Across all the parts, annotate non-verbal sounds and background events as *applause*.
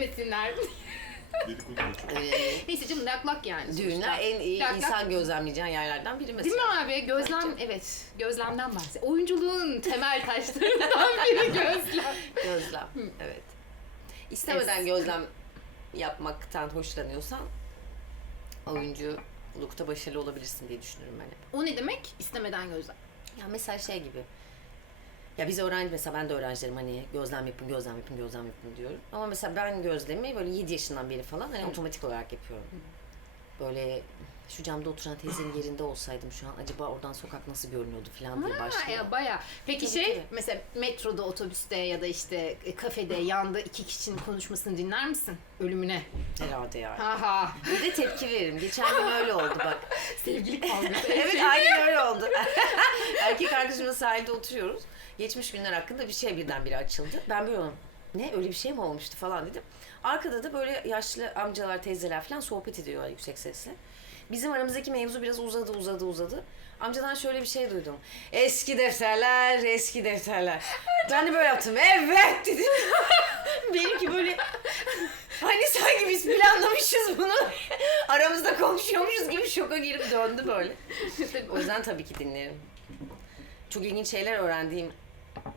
demesinler. Dedikodu da çok. Neyse canım lak lak yani. düğünler sonuçta. en iyi Lak lak. insan gözlemleyeceğin yerlerden biri mesela. Değil mi abi? Gözlem, evet. Gözlemden bahsediyor. Oyunculuğun temel taşlarından *laughs* biri gözlem. Gözlem. evet. İstemeden Es- gözlem yapmaktan hoşlanıyorsan oyunculukta başarılı olabilirsin diye düşünüyorum ben hep. O ne demek? İstemeden gözlem. Ya mesela şey gibi. Ya biz öğrenci mesela ben de öğrencilerim hani gözlem yapın, gözlem yapın, gözlem yapın diyorum. Ama mesela ben gözlemi böyle 7 yaşından beri falan hani otomatik olarak yapıyorum. Böyle şu camda oturan teyzenin *gasps* yerinde olsaydım şu an acaba oradan sokak nasıl görünüyordu falan diye Ha, başlıyor. ya baya. Peki Tabii, şey tabii. mesela metroda, otobüste ya da işte e, kafede *laughs* yanda iki kişinin konuşmasını dinler misin? Ölümüne. Herhalde ya. Ha ha. Bir de tepki veririm. Geçen gün öyle oldu bak. *laughs* Sevgili kavgası. evet *laughs* aynen öyle oldu. Erkek arkadaşımla sahilde oturuyoruz. Geçmiş günler hakkında bir şey birdenbire açıldı. Ben böyle. Ne öyle bir şey mi olmuştu falan dedim. Arkada da böyle yaşlı amcalar, teyzeler falan sohbet ediyorlar yüksek sesle. Bizim aramızdaki mevzu biraz uzadı, uzadı, uzadı. Amcadan şöyle bir şey duydum. Eski defterler, eski defterler. Ben de böyle yaptım. Evet dedim. *laughs* Benimki böyle hani sanki biz planlamışız bunu. Aramızda konuşuyormuşuz gibi şoka girip döndü böyle. O yüzden tabii ki dinlerim. Çok ilginç şeyler öğrendiğim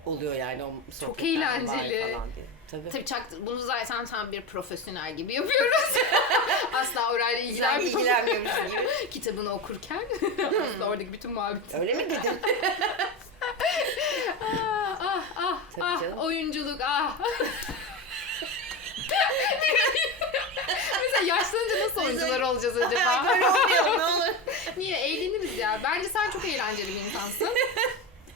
oluyor yani o sohbetlerden var eğlenceli. Falan diye. Tabii. Tabii çaktır. Bunu zaten tam bir profesyonel gibi yapıyoruz. *laughs* Asla orayla Sen ilgilenmiyoruz. ilgilenmiyormuş gibi. *laughs* Kitabını okurken *laughs* aslında oradaki bütün muhabbet. Öyle mi dedin? Ah ah ah, Tabii ah canım. oyunculuk ah. Mesela yaşlanınca nasıl oyuncular olacağız acaba? Böyle olmayalım ne olur. Niye? Eğleniriz ya. Bence sen çok eğlenceli bir insansın.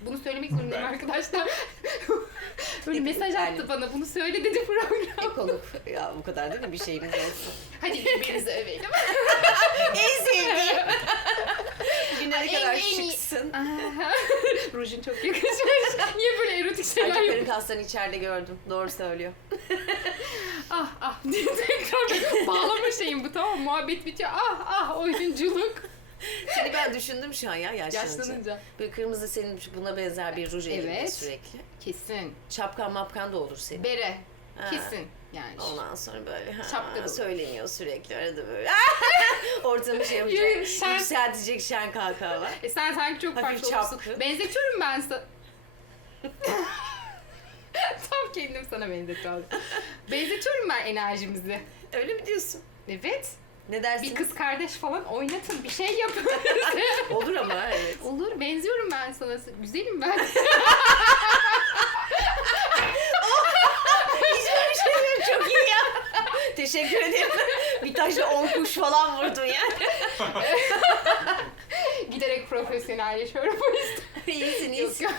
Bunu söylemek zorundayım arkadaşlar. *laughs* Böyle mesaj attı Yani- bana. Bunu söyle dedi program. Ek olup ya bu kadar değil mi bir şeyimiz olsun. Hadi birbirinizi övelim. *laughs* en sevdiğim. Bugün ne kadar en şıksın. *laughs* Rujun çok yakışmış. Niye böyle erotik şeyler Erkeklerin yapıyorsun? kaslarını içeride gördüm. Doğru söylüyor. Ah ah diye tekrar bağlama şeyim bu tamam? Muhabbet bitiyor. Ah ah oyunculuk. *laughs* Seni ben düşündüm şu an ya yaşlanınca. Yaşlanınca. Böyle kırmızı senin buna benzer bir ruj elinde Evet. sürekli. Kesin. Şapkan mapkan da olur senin. Bere. Ha. Kesin. Yani. Ondan sonra böyle ha, Şapka da söyleniyor sürekli arada böyle. *laughs* Ortamı şey Yürü, yapacak, şen- yükseltecek şen kahkahalar. E sen sanki çok Hafif farklı olursun. çapkın. Benzetiyorum ben sana. *laughs* Tam kendim sana benzetiyorum. Benzetiyorum ben enerjimizi. Öyle mi diyorsun? Evet. Ne dersin? Bir kız kardeş falan oynatın. Bir şey yapın. *laughs* Olur ama evet. Olur. Benziyorum ben sana. Güzelim ben. *laughs* Hiç öyle şey yok. Çok iyi ya. Teşekkür ederim. Bir taşla on kuş falan vurdun yani. Giderek profesyonelleşiyorum bu yüzden. iyisin iyisin. yok.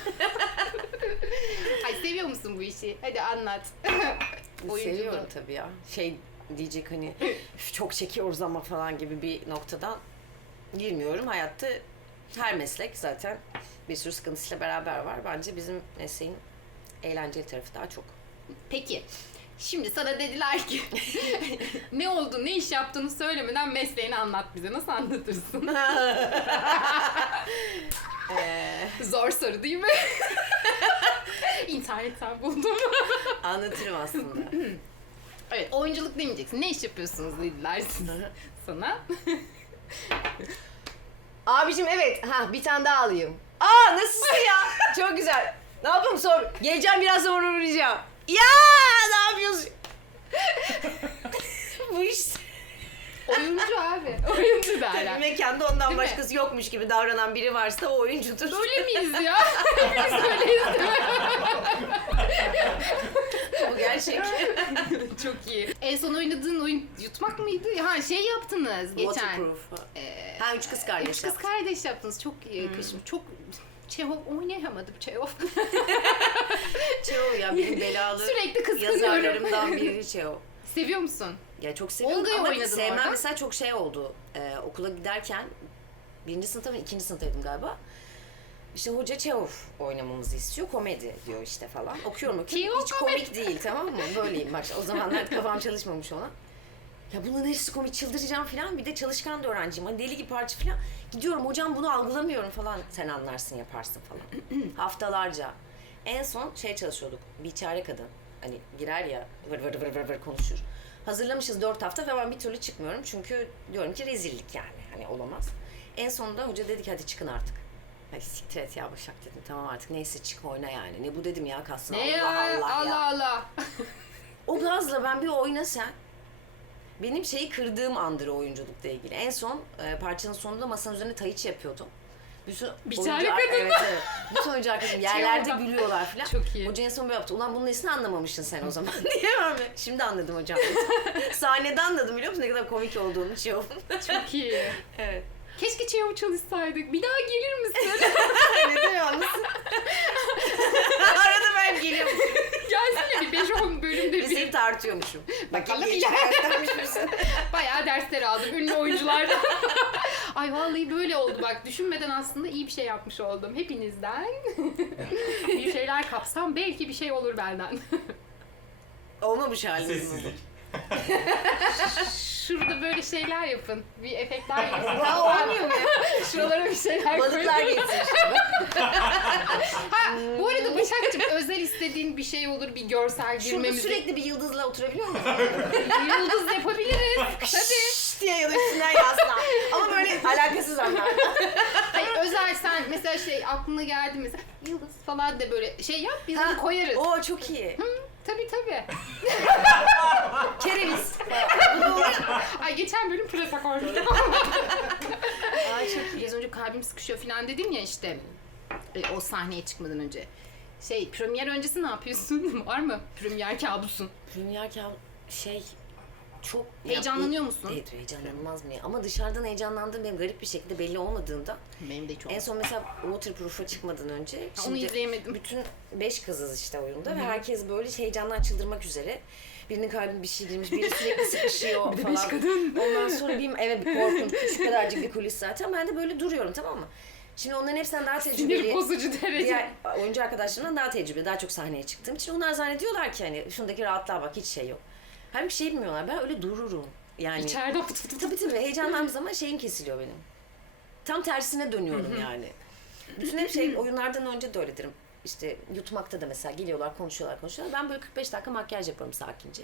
Ay seviyor musun bu işi? Hadi anlat. Seviyorum tabii ya. Şey diyecek hani "Üf, çok çekiyoruz ama falan gibi bir noktadan girmiyorum. Hayatta her meslek zaten bir sürü sıkıntısıyla beraber var. Bence bizim mesleğin eğlenceli tarafı daha çok. Peki. Şimdi sana dediler ki *laughs* ne oldu, ne iş yaptığını söylemeden mesleğini anlat bize. Nasıl anlatırsın? *laughs* Ee, Zor soru değil mi? *laughs* İnternetten buldum. anlatırım aslında. Evet, oyunculuk demeyeceksin. Ne iş yapıyorsunuz dediler sana. *laughs* Abicim evet. Ha bir tane daha alayım. Aa nasılsın ya? *laughs* Çok güzel. Ne yapayım sor. Geleceğim biraz sonra uğrayacağım. Ya ne yapıyorsun? *laughs* Bu iş Oyuncu abi. *laughs* Oyuncu Tabii derler. mekanda ondan Değil mi? başkası yokmuş gibi davranan biri varsa o oyuncudur. Böyle miyiz ya? *laughs* Hepimiz öyleyiz değil mi? Bu gerçek. *laughs* Çok iyi. En son oynadığın oyun yutmak mıydı? Ha şey yaptınız geçen. Waterproof. Ee, Ha üç kız kardeş Üç kız kardeş yaptınız. Çok iyi yakışmış. Çok Çehov oynayamadım Çehov. Çeo ya benim belalı Sürekli kıskanıyorum. yazarlarımdan biri Çeo. Seviyor musun? Ya çok seviyorum Olga'yı ama sevmem orada. mesela çok şey oldu. Ee, okula giderken birinci sınıfta mı ikinci sınıftaydım galiba. İşte hoca Çehov oynamamızı istiyor. Komedi diyor işte falan. Okuyorum okuyorum. Çehov Hiç komik değil tamam mı? Böyleyim bak o zamanlar kafam çalışmamış ona. Ya bunun neresi komik çıldıracağım falan. Bir de çalışkan da öğrenciyim. Hani deli gibi parça falan. Gidiyorum hocam bunu algılamıyorum falan. Sen anlarsın yaparsın falan. *clears throat* Haftalarca. En son şey çalışıyorduk. Bir çare kadın. Hani girer ya vır vır vır vır vır konuşur. Hazırlamışız 4 hafta ve ben bir türlü çıkmıyorum. Çünkü diyorum ki rezillik yani. Hani olamaz. En sonunda hoca dedi ki hadi çıkın artık. Hadi siktir et ya Başak dedim. Tamam artık neyse çık oyna yani. Ne bu dedim ya kalsın Ne ya? Allah Allah, ya. Allah Allah. *laughs* O gazla ben bir oyna sen. Benim şeyi kırdığım andır oyunculukla ilgili. En son e, parçanın sonunda masanın üzerine tayiç yapıyordum. Bütün Biçare oyuncu, kadın. evet, evet. Bütün oyuncu arkadaşım *laughs* yerlerde orada. gülüyorlar falan. Çok iyi. Hoca en son böyle yaptı. Ulan bunun nesini anlamamışsın sen o zaman *laughs* diye abi. Şimdi anladım hocam. *laughs* Sahnede anladım biliyor musun ne kadar komik olduğunu Çehov'un. Çok iyi. evet. Keşke Çehov'u çalışsaydık. Bir daha gelir misin? ne diyor musun? Arada ben geliyorum. Gelsene bir 5-10 bölümde Bir seni bir. tartıyormuşum. Bakalım göstermiş misin? *laughs* Bayağı dersler aldım ünlü oyunculardan. *laughs* Ay vallahi böyle oldu bak. Düşünmeden aslında iyi bir şey yapmış oldum. Hepinizden *laughs* bir şeyler kapsam belki bir şey olur benden. Olmamış halimiz bu. Sessizlik. Şurada böyle şeyler yapın. Bir efektler *laughs* yapın. Ya olmuyor mu? Şuralara bir şeyler koyun. Balıklar şimdi. Ha, bu arada Başak'cığım özel istediğin bir şey olur, bir görsel Şurada girmemizi. sürekli bir yıldızla oturabiliyor muyuz? Yıldız yapabiliriz. Tabii. Şşş diye ya da üstünden yazsın. Ama böyle alakasız anlar. Hayır, özel sen mesela şey aklına geldi mesela yıldız falan de böyle şey yap biz Ha, onu koyarız. Oo çok iyi. Tabii tabii. *laughs* Kereviz. Ay geçen bölüm pırasa koymuştum. *laughs* Ay çok iyi. Biraz önce kalbim sıkışıyor falan dedim ya işte e, o sahneye çıkmadan önce. Şey premier öncesi ne yapıyorsun? *laughs* Var mı? Premier kabusun. Premier kab şey çok Heyecanlanıyor musun? Evet heyecanlanmaz mı? Ama dışarıdan heyecanlandığım benim garip bir şekilde belli olmadığında Benim de çok. en son mesela Waterproof'a çıkmadan önce Ha, Onu izleyemedim. bütün beş kızız işte oyunda ve herkes böyle heyecandan çıldırmak üzere. Birinin kalbine bir şey girmiş, biri sürekli sıkışıyor *laughs* Bir de falan. beş kadın. Ondan sonra bir evet bir korkunç, *laughs* şu kadarcık bir kulis zaten. Ben de böyle duruyorum tamam mı? Şimdi onların hepsinden daha Sinir tecrübeli. bozucu derece. Diğer oyuncu arkadaşlarımdan daha tecrübeli, daha çok sahneye çıktığım için onlar zannediyorlar ki hani şundaki rahatlığa bak hiç şey yok. Halbuki şey bilmiyorlar, ben öyle dururum. Yani İçeride tabii tabii heyecanlandığım zaman şeyim kesiliyor benim. Tam tersine dönüyorum yani. Bütün hep şey *laughs* oyunlardan önce de öyledir. İşte yutmakta da mesela geliyorlar konuşuyorlar konuşuyorlar. Ben böyle 45 dakika makyaj yaparım sakince.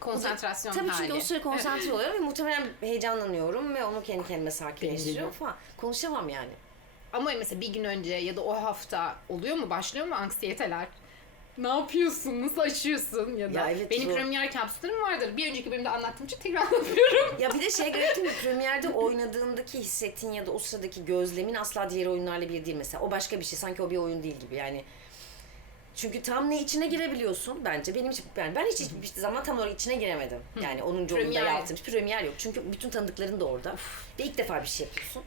Konsantrasyon Tabii hali. çünkü o süre konsantre oluyorum ve muhtemelen heyecanlanıyorum ve onu kendi kendime sakinleştiriyorum falan. Konuşamam yani. Ama mesela bir gün önce ya da o hafta oluyor mu? Başlıyor mu anksiyeteler? Ne yapıyorsun? Nasıl aşıyorsun? Ya da Ya evet, benim premier kapsüllerim vardır. Bir önceki bölümde anlattığım için tekrar *laughs* anlatıyorum. Ya bir de şey garip değil mi? Premierde oynadığındaki hissettiğin ya da o sıradaki gözlemin asla diğer oyunlarla bir değil mesela. O başka bir şey. Sanki o bir oyun değil gibi yani. Çünkü tam ne içine girebiliyorsun bence. Benim için yani ben hiç hiçbir zaman tam olarak içine giremedim. Yani 10. oyunda Premier. yaptığım hiçbir premier yok. Çünkü bütün tanıdıkların da orada. Ve ilk defa bir şey yapıyorsun.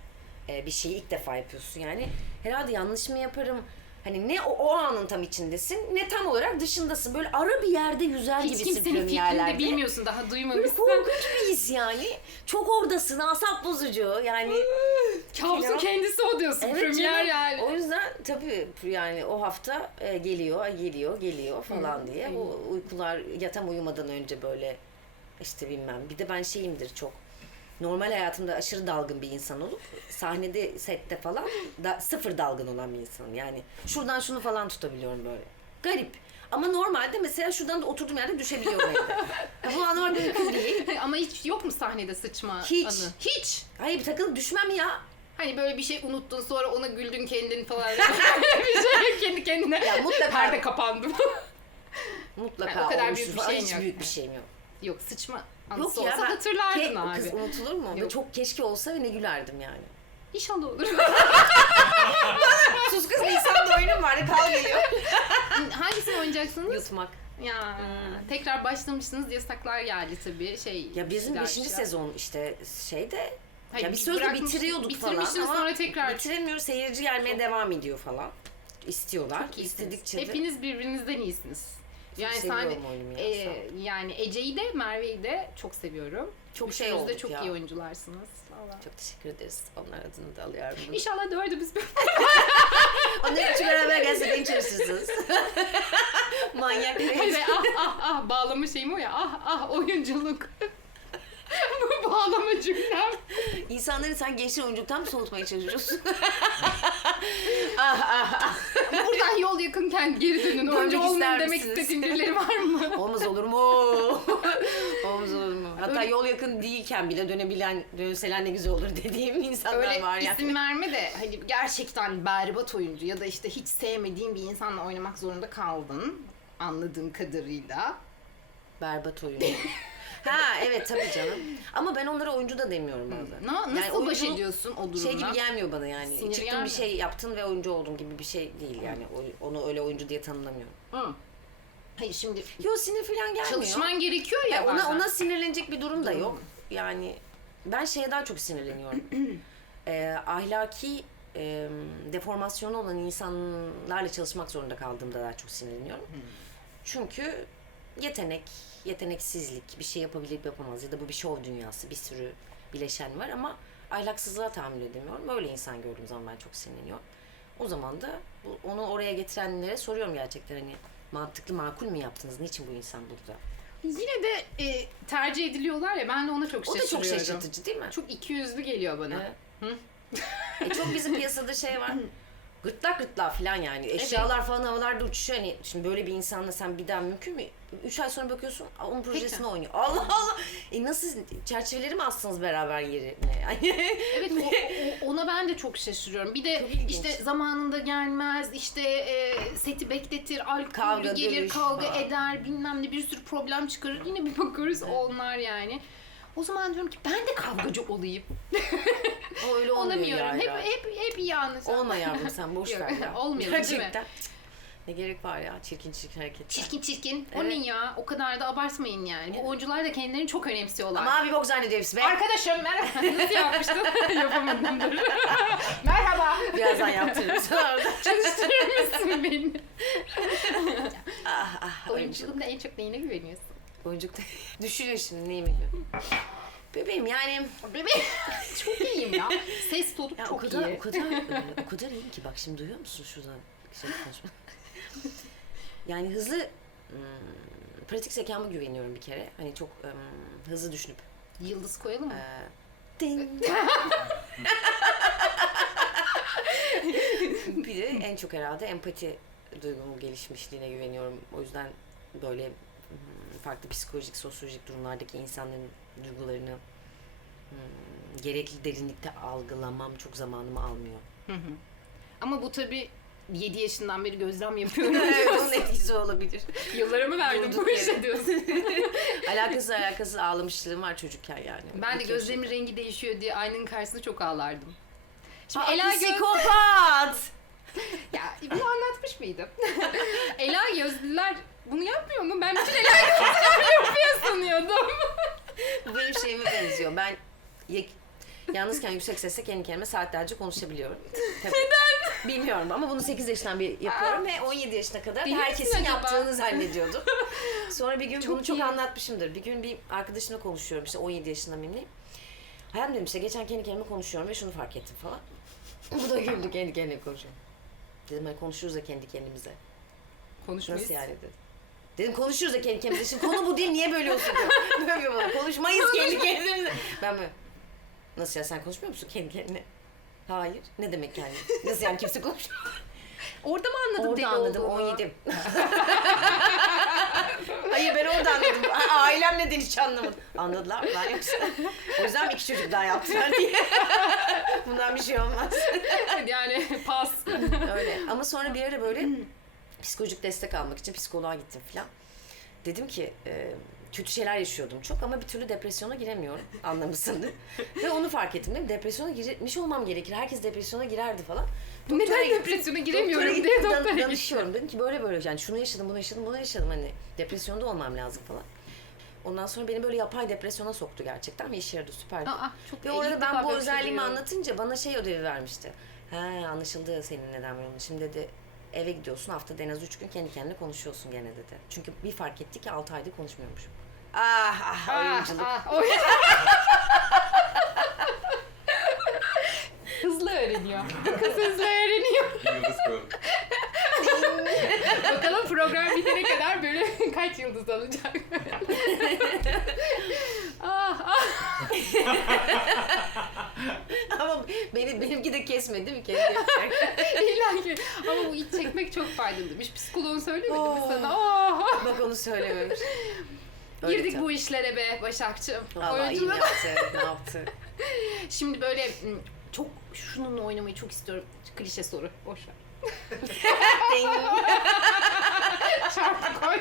Ee, bir şeyi ilk defa yapıyorsun. Yani herhalde yanlış mı yaparım? Hani ne o, o anın tam içindesin ne tam olarak dışındasın. Böyle ara bir yerde yüzer Hiç gibisin kimsenin fikrini de bilmiyorsun. Daha Böyle duymamışsın. korkunç bir his yani. Çok oradasın, asap bozucu. Yani *laughs* Kabusun kendisi o diyorsun. evet premier canım. yani. O yüzden tabii yani o hafta e, geliyor, geliyor, geliyor falan diye. Bu uykular yatam uyumadan önce böyle işte bilmem. Bir de ben şeyimdir çok. Normal hayatımda aşırı dalgın bir insan olup sahnede, sette falan da sıfır dalgın olan bir insanım. Yani şuradan şunu falan tutabiliyorum böyle. Garip. Ama normalde mesela şuradan da oturduğum yerde düşebiliyorum evde. Ya *laughs* bu anormal bir değil. *laughs* Ama hiç yok mu sahnede sıçma Hiç. anı? Hiç. Hayır takılıp düşmem ya. Hani böyle bir şey unuttun sonra ona güldün kendin falan. *laughs* bir şey kendi kendine. Ya mutlaka. Perde kapandı. Mutlaka Yani o kadar olmuştur büyük bir falan. şeyim Hiç yok. büyük bir şeyim yok. yok sıçma Yok ya olsa ben- hatırlardın Ke- abi. Kız unutulur mu? Yok. Çok keşke olsa ve ne gülerdim yani. İnşallah olur. *laughs* Sus kız Nisan'da oyunum vardı kal geliyor. *laughs* Hangisini oynayacaksınız? Yutmak. Ya tekrar başlamışsınız yasaklar geldi tabii şey. Ya bizim şeyler, 5. şeyler. sezon işte şeyde Hayır, ya bir bi- sözle bitiriyorduk falan ama sonra tekrar. bitiremiyoruz. Seyirci gelmeye devam ediyor falan. İstiyorlar. Çok iyisiniz. İstedikçe de. Hepiniz birbirinizden iyisiniz. Yani seviyorum sen ya, ol. yani Ece'yi de Merve'yi de çok seviyorum. Çok şey Üçünüz de olduk çok ya. iyi oyuncularsınız. Vallahi. Çok teşekkür ederiz. Onlar adını da alıyorum. bunu. *laughs* İnşallah dördümüz bir *laughs* Onlar üçü beraber gelse beni çalışırsınız. *laughs* Manyak Hayır, ah ah ah bağlama şeyim o ya ah ah oyunculuk. Bu bağlama cümlem. İnsanları sen gençler oyunculuktan mı soğutmaya çalışıyorsun? Ah ah ah. Buradan yol yakınken geri dönün. Oyuncu Dönmek olmayın ister demek misiniz? istediğim birileri *laughs* var mı? Olmaz olur mu? *laughs* Olmaz olur mu? Hatta Öyle- yol yakın değilken bile dönebilen, dönseler ne güzel olur dediğim insanlar Öyle var yani. isim verme de hani gerçekten berbat oyuncu ya da işte hiç sevmediğin bir insanla oynamak zorunda kaldın anladığım kadarıyla. Berbat oyuncu. *laughs* ha evet tabii canım. Ama ben onlara oyuncu da demiyorum bazen. Na, nasıl Yani baş oyunculuk ediyorsun o durumla? Şey gibi gelmiyor bana yani. Sinir Çıktın gelmiyor. bir şey yaptın ve oyuncu oldun gibi bir şey değil yani. O- Onu öyle oyuncu diye tanımlamıyorum. Hı. Hayır şimdi Yo sinir falan gelmiyor. çalışman gerekiyor ya Ya ona, bazen. ona sinirlenecek bir durum da yok. Yani ben şeye daha çok sinirleniyorum. Ee, *clears throat* ahlaki e, deformasyonu olan insanlarla çalışmak zorunda kaldığımda daha çok sinirleniyorum. Çünkü yetenek, yeteneksizlik, bir şey yapabilip yapamaz ya da bu bir şov dünyası, bir sürü bileşen var ama ahlaksızlığa tahammül edemiyorum. Öyle insan gördüğüm zaman ben çok sinirleniyorum. O zaman da bu, onu oraya getirenlere soruyorum gerçekten hani mantıklı, makul mü yaptınız? Niçin bu insan burada? Yine de e, tercih ediliyorlar ya ben de ona çok O da şaşırıyorum. çok şaşırtıcı değil mi? Çok ikiyüzlü geliyor bana. Evet. E çok bizim piyasada şey var. *laughs* Gırtlak gırtlağa falan yani. Eşyalar falan havalarda uçuşuyor. Hani şimdi böyle bir insanla sen bir daha mümkün mü? Üç ay sonra bakıyorsun "Aa, onun projesini oynuyor. Allah Allah. E nasıl çerçeveleri mi astınız beraber yerine? *laughs* Yani Evet o, o- ona ben de çok şaşırıyorum. Bir de Çok ilginç. işte zamanında gelmez, işte e, seti bekletir, alkol Kavga, gelir, dövüş kavga falan. eder, bilmem ne bir sürü problem çıkarır. Yine bir bakıyoruz onlar yani. O zaman diyorum ki ben de kavgacı olayım. o öyle *laughs* olmuyor Olamıyorum. ya. Hep hep hep iyi anlaşalım. Olma yavrum sen boş ver *laughs* ya. olmuyor, değil mi? Gerçekten. Ne gerek var ya çirkin çirkin hareketler. Çirkin çirkin. O Evet. ne ya? O kadar da abartmayın yani. Bu oyuncular da kendilerini çok önemsiyorlar. Ama abi bok zannediyor hepsi be. Arkadaşım merhaba. *laughs* Nasıl yapmıştın? Yapamadım dur. merhaba. Birazdan yaptırırız. Çalıştırır mısın beni? ah ah oyuncu. Oyunculuğunda en çok neyine güveniyorsun? Oyunculuk *laughs* Düşünüyor şimdi neyi biliyorum. Bebeğim yani Bebeğim *laughs* çok iyiyim ya. Ses tonu Ya çok o kadar iyi. o kadar e, o kadar iyiyim ki bak şimdi duyuyor musun şuradan şey konuşma. *laughs* yani hızlı hmm, pratik zekama güveniyorum bir kere. Hani çok hmm, hızlı düşünüp Yıldız koyalım mı? e, ding. bir de en çok herhalde empati duygumun gelişmişliğine güveniyorum. O yüzden böyle farklı psikolojik, sosyolojik durumlardaki insanların duygularını hmm, gerekli derinlikte algılamam çok zamanımı almıyor. Ama bu tabii 7 yaşından beri gözlem yapıyorum. *laughs* evet, onun etkisi olabilir. Yıllarımı verdim Durduk bu işe diyorsun. *laughs* alakasız alakasız ağlamışlığım var çocukken yani. Ben de gözlerimin rengi değişiyor diye aynanın karşısında çok ağlardım. Şimdi Aa, Ela psikopat! *laughs* Ya bunu anlatmış mıydım? Ela gözlüler bunu yapmıyor mu? Ben bütün gözlüler yapıyor *laughs* sanıyordum. Bu benim şeyime benziyor. Ben yek- yalnızken yüksek sesle kendi kendime saatlerce konuşabiliyorum. Neden? Bilmiyorum ama bunu 8 yaşından beri yapıyorum ve 17 yaşına kadar Deli misin herkesin acaba? yaptığını zannediyordum. *laughs* Sonra bir gün Çok bunu çok iyi. anlatmışımdır. Bir gün bir arkadaşımla konuşuyorum işte 17 yaşında miyim Hayatım dedim işte geçen kendi kendime konuşuyorum ve şunu fark ettim falan. *laughs* Bu da güldü kendi kendine konuşuyor. Dedim hani konuşuruz da kendi kendimize. Konuşmayız. Nasıl yani dedim. Dedim konuşuruz da kendi kendimize. Şimdi konu bu değil niye bölüyorsun diyor. *laughs* Bana. Konuşmayız kendi kendimize. Ben böyle nasıl ya sen konuşmuyor musun kendi kendine? Hayır. Ne demek yani? Nasıl yani kimse konuşmuyor? Orada mı anladın deli Orada anladım olduğunu? 17. *laughs* Hayır ben orada anladım. A- Ailem neden hiç anlamadı. Anladılar mı lan yoksa? O yüzden iki çocuk daha yaptılar diye. *laughs* Bundan bir şey olmaz. yani pas. Öyle. Ama sonra bir ara böyle psikolojik destek almak için psikoloğa gittim falan. Dedim ki e, kötü şeyler yaşıyordum çok ama bir türlü depresyona giremiyorum *laughs* anlamışsındır. Ve onu fark ettim değil mi? Depresyona girmiş olmam gerekir. Herkes depresyona girerdi falan. Doktora Neden depresyona giremiyorum Doktora diye dan- doktora gittim. danışıyorum. Dedim ki böyle böyle yani şunu yaşadım, bunu yaşadım, bunu yaşadım. Hani depresyonda olmam lazım falan. Ondan sonra beni böyle yapay depresyona soktu gerçekten ve işe yaradı süperdi. Aa, çok Ve orada ben bu özelliğimi anlatınca bana şey ödevi vermişti. He anlaşıldı senin neden böyle. Şimdi dedi eve gidiyorsun haftada en az üç gün kendi kendine konuşuyorsun gene dedi. Çünkü bir fark etti ki altı aydır konuşmuyormuşum. Ah ah Ah, oyunculuk. ah, oy- hızlı öğreniyor. Kız hızlı öğreniyor. Bir yıldız koyalım. Bakalım program bitene kadar böyle *laughs* kaç yıldız alacak. *laughs* ah, ah. *laughs* Beni, benimki de kesmedi mi? Kendi yapacak. *laughs* İlla ki. Ama bu iç çekmek çok faydalıymış. Psikoloğun söylemedi mi Oh. sana? Oh. Bak onu söylememiş. *laughs* Öyle Girdik tabii. bu işlere be Başakçığım. Vallahi iyi ne yaptı, ne yaptı. Şimdi böyle m, çok şununla oynamayı çok istiyorum. Klişe soru. Boş ver. Şarkı koy.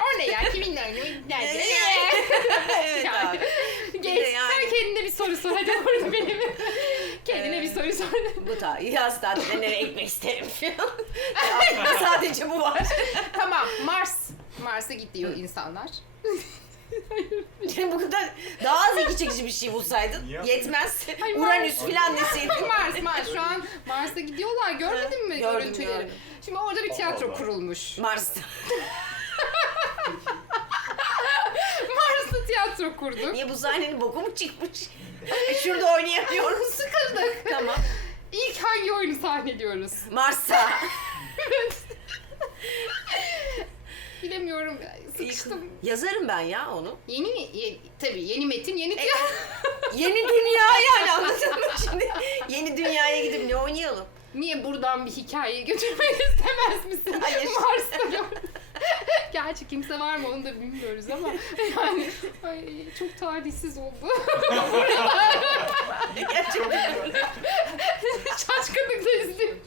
o ne ya? Kiminle oynamayı? Nerede? evet Yani. abi. Geç. de yani. Sen kendine bir soru sor. Hadi orada benim. Kendine bir soru sor. Bu ta yaz tatiline nereye gitmek isterim falan. Aklımda sadece bu var. tamam. Mars. Mars'a gidiyor insanlar. *laughs* bu kadar daha az ilgi çekici bir şey bulsaydın yetmez. Ay, Uranüs falan deseydin. Mars, Mars. Şu an Mars'a gidiyorlar. Görmedin mi Gördüm, görüntüleri? gördüm. Şimdi orada bir tiyatro Allah. kurulmuş. Mars'ta. *laughs* Mars'ta tiyatro kurduk. Niye bu sahnenin boku mu çıkmış? E, Şurada oynayamıyoruz. Sıkıldık. *laughs* tamam. İlk hangi oyunu sahneliyoruz? Mars'ta. *laughs* Bilemiyorum. Sıkıştım. Yazarım ben ya onu. Yeni, ye, tabii yeni metin, yeni tiyatro. *laughs* Yeni dünya yani anladın mı şimdi? Yeni dünyaya gidip ne oynayalım? Niye buradan bir hikayeyi götürmek istemez misin? Hayır. Mars'ta gör. *laughs* Gerçi kimse var mı onu da bilmiyoruz ama yani ay, çok talihsiz oldu. *laughs* Gerçekten. *laughs* Şaşkınlıkla izliyorum.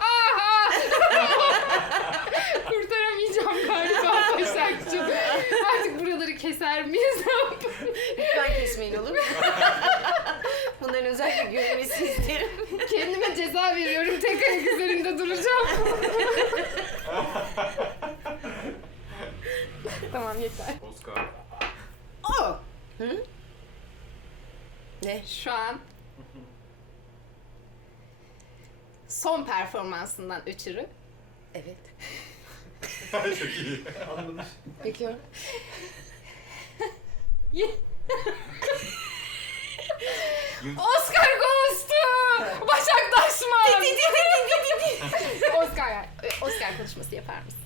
Aha! *laughs* Kurtaramayacağım galiba Başakcığım. Artık buraları keser miyiz? Lütfen kesmeyin olur mu? Bunların özellikle görülmesini isterim. Kendime ceza veriyorum. Tek ayak üzerinde duracağım. tamam yeter. Oscar. Oh. Hı? Ne? Şu an son performansından ötürü Evet. Çok iyi. Bekliyorum. Oscar goes to Başak Taşman. Oscar, Oscar konuşması yapar mısın?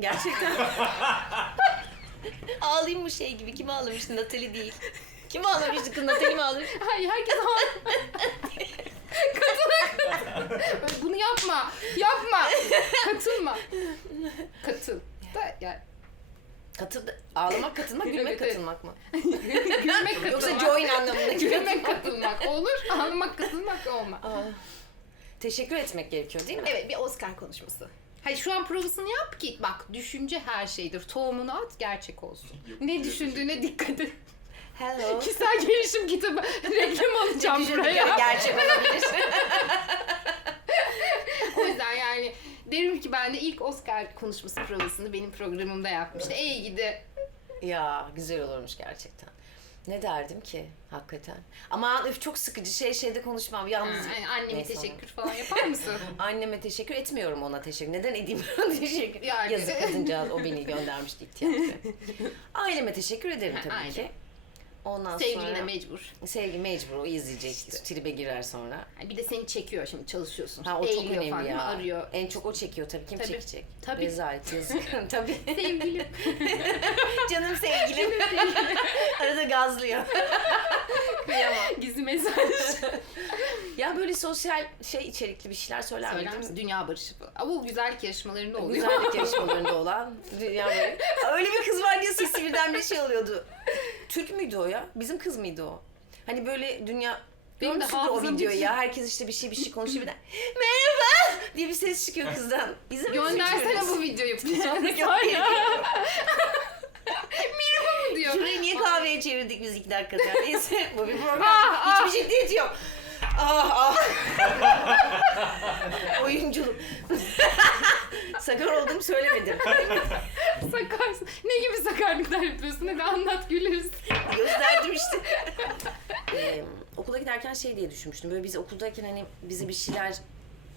Gerçekten. *laughs* Ağlayayım mı şey gibi? Kim ağlamıştı? Natalie değil. Kim ağlamıştı? Kız Natalie mi ağlamış? Hayır herkes ağ- *laughs* Katına katıl. Bunu yapma. Yapma. Katılma. Katıl. Da, yani, Katıl, ağlamak katılmak, gülmek katılmak mı? *laughs* gülmek katılmak. Yoksa join anlamında Gülmek katılmak olur. Ağlamak katılmak olmaz. Aa, Teşekkür etmek gerekiyor değil mi? Evet bir Oscar konuşması. Hayır şu an provasını yap ki bak düşünce her şeydir. Tohumunu at gerçek olsun. Yok, Ne düşündüğüne dikkat et. Hello. *laughs* Kişisel gelişim kitabı *laughs* reklam alacağım buraya. *laughs* Gerçek olabilir. O yüzden yani derim ki ben de ilk Oscar konuşması provasını benim programımda yapmıştı. İyi gidi. ya güzel olurmuş gerçekten. Ne derdim ki hakikaten. Ama üf çok sıkıcı şey şeyde konuşmam. Yalnız Yani anneme Neyse, teşekkür falan yapar mısın? Anneme teşekkür etmiyorum ona teşekkür. Neden edeyim teşekkür? Yani. Yazık kadıncağız o beni göndermişti ilk tiyatroya. Aileme teşekkür ederim Ha, tabii aile. ki. Ondan Sevgiline sonra mecbur. sevgi mecbur o izleyecek. Tribe girer sonra. Yani bir de seni çekiyor şimdi çalışıyorsun. Ha o çok Eğiliyor önemli falan, değil mi? ya. Arıyor. En çok o çekiyor tabii. Kim Tabii. çekecek? Tabii. Rezalet yazık. *laughs* tabii. *laughs* Sevgilim. Canım sevgilim. *laughs* Arada gazlıyor. Kıyamam. Gizli mesaj. Ya böyle sosyal şey içerikli bir şeyler söyler Söyler miydin? misin? Dünya barışı. Ama bu güzellik yarışmalarında oluyor. Güzellik yarışmalarında olan dünya böyle. Öyle bir kız var diye sesi birden bir şey oluyordu. Türk müydü o ya? Bizim kız mıydı o? Hani böyle dünya Benim de Görmüşsündür o hafızam videoyu hiç- ya. Herkes işte bir şey bir şey konuşuyor birden *laughs* merhaba diye bir ses çıkıyor kızdan. İzlememiş Göndersene bu videoyu. *laughs* *laughs* Merhaba Yok, mı diyor. Şurayı niye kahveye çevirdik biz iki dakikada? Neyse bu bir program. Ah, ah. Hiçbir şey değil yok. Ah ah. Oyunculuk. Sakar olduğumu söylemedim. Sakarsın. Ne gibi sakarlıklar yapıyorsun? Hadi anlat güleriz. *laughs* Gösterdim işte. Ee, okula giderken şey diye düşünmüştüm. Böyle biz okuldayken hani bize bir şeyler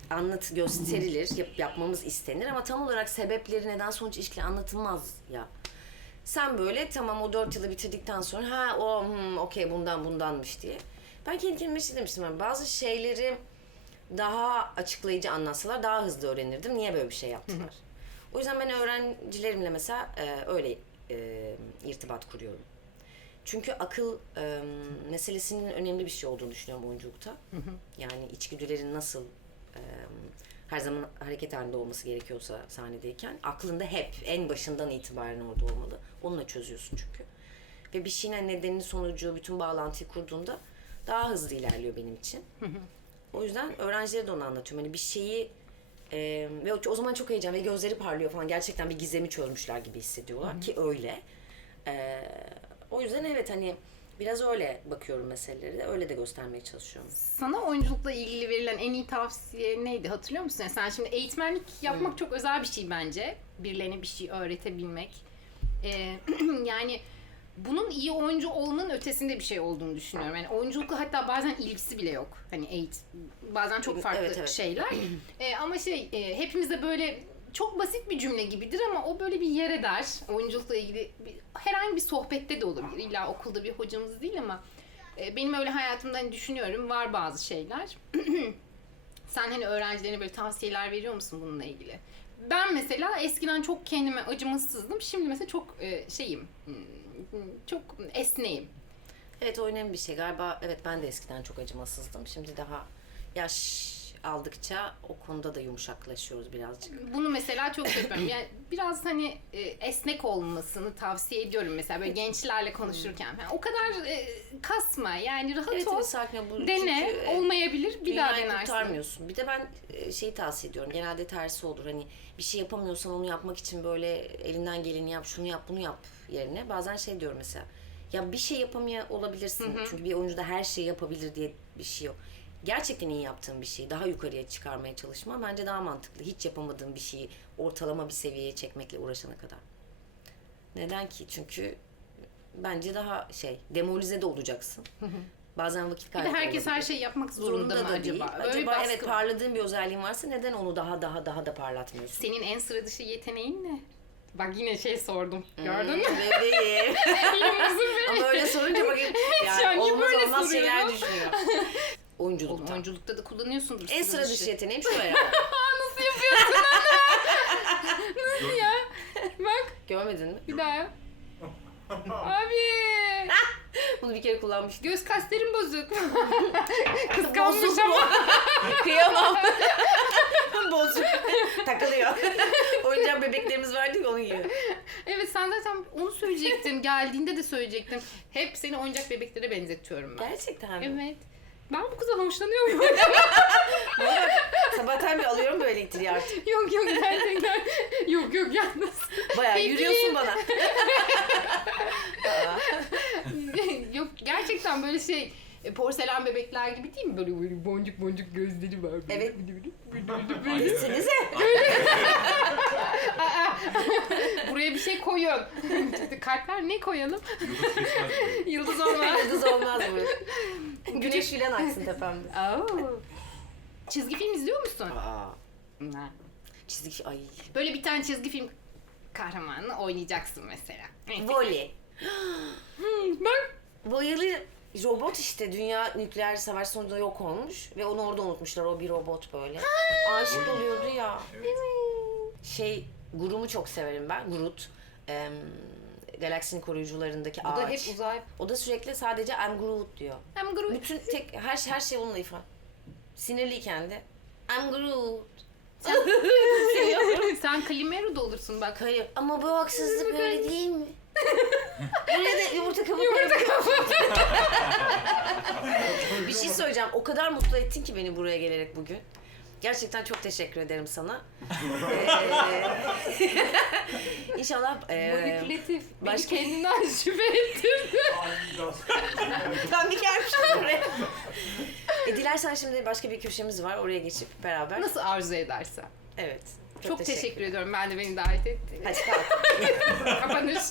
anlat gösterilir, yap, yapmamız istenir ama tam olarak sebepleri neden sonuç ilişkileri anlatılmaz ya. Sen böyle tamam o dört yılı bitirdikten sonra ha o hmm, okey bundan bundanmış diye. Ben kendi kendime şey demiştim. Yani bazı şeyleri daha açıklayıcı anlatsalar daha hızlı öğrenirdim. Niye böyle bir şey yaptılar? O yüzden ben öğrencilerimle mesela e, öyle e, irtibat kuruyorum. Çünkü akıl e, meselesinin önemli bir şey olduğunu düşünüyorum oyunculukta. Yani içgüdülerin nasıl e, her zaman hareket halinde olması gerekiyorsa sahnedeyken aklında hep en başından itibaren orada olmalı. Onunla çözüyorsun çünkü. Ve bir şeyin nedenini sonucu bütün bağlantıyı kurduğunda daha hızlı ilerliyor benim için. O yüzden öğrencilere de onu anlatıyorum. Hani bir şeyi e, ve o, zaman çok heyecan ve gözleri parlıyor falan. Gerçekten bir gizemi çözmüşler gibi hissediyorlar ki öyle. E, o yüzden evet hani biraz öyle bakıyorum meselelere de öyle de göstermeye çalışıyorum. Sana oyunculukla ilgili verilen en iyi tavsiye neydi hatırlıyor musun? Yani sen şimdi eğitmenlik yapmak çok özel bir şey bence. Birilerine bir şey öğretebilmek. Ee, *clears throat* yani bunun iyi oyuncu olmanın ötesinde bir şey olduğunu düşünüyorum. Yani oyunculukla hatta bazen ilgisi bile yok. Hani eğit bazen çok farklı Evet, evet. şeyler. *clears throat* Ee, ama şey e, hepimizde böyle çok basit bir cümle gibidir ama o böyle bir yer eder. Oyunculukla ilgili bir, herhangi bir sohbette de olabilir. İlla okulda bir hocamız değil ama e, benim öyle hayatımda hani düşünüyorum var bazı şeyler. *clears throat* Sen hani öğrencilerine böyle tavsiyeler veriyor musun bununla ilgili? Ben mesela eskiden çok kendime acımasızdım. Şimdi mesela çok e, şeyim. hmm, Çok esneyim. Evet o önemli bir şey. Galiba evet ben de eskiden çok acımasızdım. Şimdi daha yaş aldıkça o konuda da yumuşaklaşıyoruz birazcık. Bunu mesela çok yapıyorum. Yani biraz hani e, esnek olmasını tavsiye ediyorum mesela böyle gençlerle konuşurken. falan. o kadar e, kasma yani rahat Evet, ol. evet sakin ol. Dene, çünkü, e, olmayabilir bir daha denersin. kurtarmıyorsun. Bir de ben e, şeyi tavsiye ediyorum. Genelde tersi olur. Hani bir şey yapamıyorsan onu yapmak için böyle elinden geleni yap, şunu yap, bunu yap yerine. Bazen şey diyorum mesela. Ya bir şey yapamaya olabilirsin. Çünkü bir oyuncu da her şeyi yapabilir diye bir şey yok. Gerçekten iyi yaptığın bir şeyi daha yukarıya çıkarmaya çalışma bence daha mantıklı. Hiç yapamadığın bir şeyi ortalama bir seviyeye çekmekle uğraşana kadar. Neden ki? Çünkü bence daha şey demolize de olacaksın. Bazen vakit Bir kaybı de herkes olabilir. her şeyi yapmak zorunda, mı da değil. acaba? Bir Acaba baskı evet parladığın bir özelliğin varsa neden onu daha daha daha da parlatmıyorsun? Senin en sıra dışı yeteneğin ne? Bak yine şey sordum. Gördün mü? Hmm, *laughs* Bebeğim. Ama öyle sorunca bakayım *laughs* yani olmaz olmaz şeyler soruyorum? *laughs* Oğlum, Oyunculukta. oyunculukta da kullanıyorsundur. En sıra dışı yeteneğim şu herhalde. *laughs* Nasıl yapıyorsun onu? *laughs* Nasıl ya? Bak Görmedin mi? bir daha. *laughs* Abi. Bunu bir kere kullanmıştım. Göz kasların bozuk. Kıskanmış Bozuk ama. Kıyamam. Bozuk. Takılıyor. Oyuncak bebeklerimiz vardı ya onu yiyor. Evet sen zaten onu söyleyecektin. Geldiğinde de söyleyecektin. Hep seni oyuncak bebeklere benzetiyorum ben. Gerçekten mi? Evet. Ben bu kızdan hoşlanıyor muyum? *laughs* *laughs* Sabahtan bir alıyorum böyle elektriği artık. yok yok gerçekten. yok yok yalnız. Bayağı Peki. yürüyorsun bana. *laughs* Yok gerçekten böyle şey e, porselen bebekler gibi değil mi? Böyle böyle boncuk boncuk gözleri var. Böyle, Evet. Gitsenize. *laughs* Buraya bir şey koyun. *laughs* İşte Kalpler ne koyalım? Yıldız kesmez böyle. Yıldız olmaz. Yıldız olmaz bu. *laughs* Güneş filan aksın tepemde. Oo. Çizgi film izliyor musun? Aa. Ha. Çizgi ay. Böyle bir tane çizgi film kahramanını oynayacaksın mesela. Voli. Bak Bayılı robot işte dünya nükleer savaş sonucunda yok olmuş ve onu orada unutmuşlar o bir robot böyle. Aşık oluyordu ya. Evet. Şey Groot'u çok severim ben. Groot. Em, galaksinin koruyucularındaki bu ağaç. da hep uzay. O da sürekli sadece I'm Groot diyor. Hem Groot. Bütün tek her her şey onunla ifade. Sinirliyken de I'm Groot. Sen *laughs* Kalimeru da olursun bak. Hayır ama bu haksızlık öyle değil mi? *laughs* Buraya da yumurta kabuğu Yumurta Bir şey söyleyeceğim. O kadar mutlu ettin ki beni buraya gelerek bugün. Gerçekten çok teşekkür ederim sana. ee, *laughs* inşallah ee, Manipülatif. Beni başka- kendinden *laughs* şüphe ettirdi. ben bir gelmişim buraya. e, dilersen şimdi başka bir köşemiz var. Oraya geçip beraber. Nasıl arzu edersen. Evet. Çok, teşekkür. ediyorum. Ben de beni davet ettiğin Hadi kalk. *laughs* Kapanış.